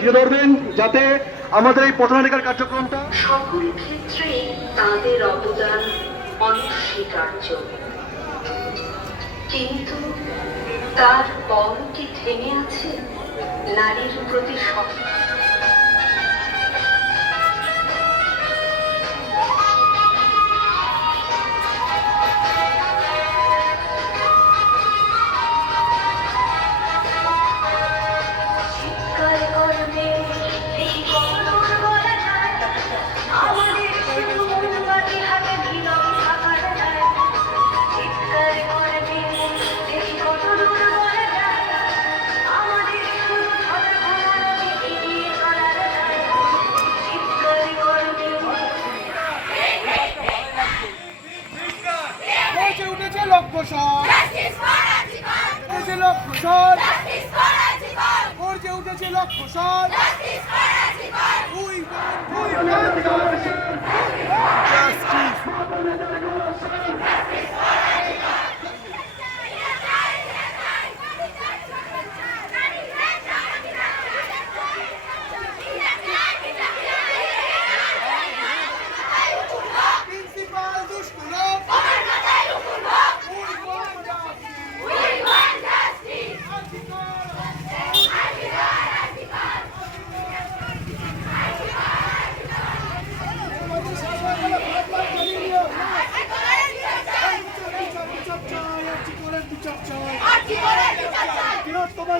ঘিরে ধরবেন যাতে আমাদের এই পঠনালিকার কার্যক্রমটা সকল ক্ষেত্রে তাদের অবদান অনস্বীকার্য, কিন্তু তারপর কি থেমে আছে নারীর প্রতি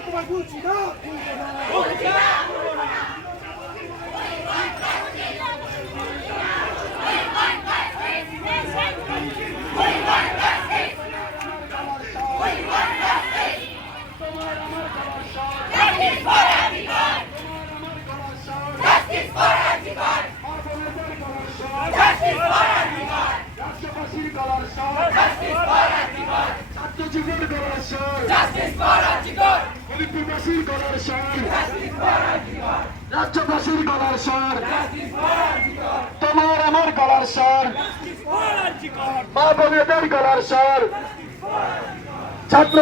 তোমার বলছি না ছাত্রজীবনের গলার স্বর, ফরিদপুরবাসীর গলার স্বর, রাজ্যবাসীর গলার স্বর, তোমার আমার গলার স্বর, মা বোনেদের গলার স্বর, ছাত্র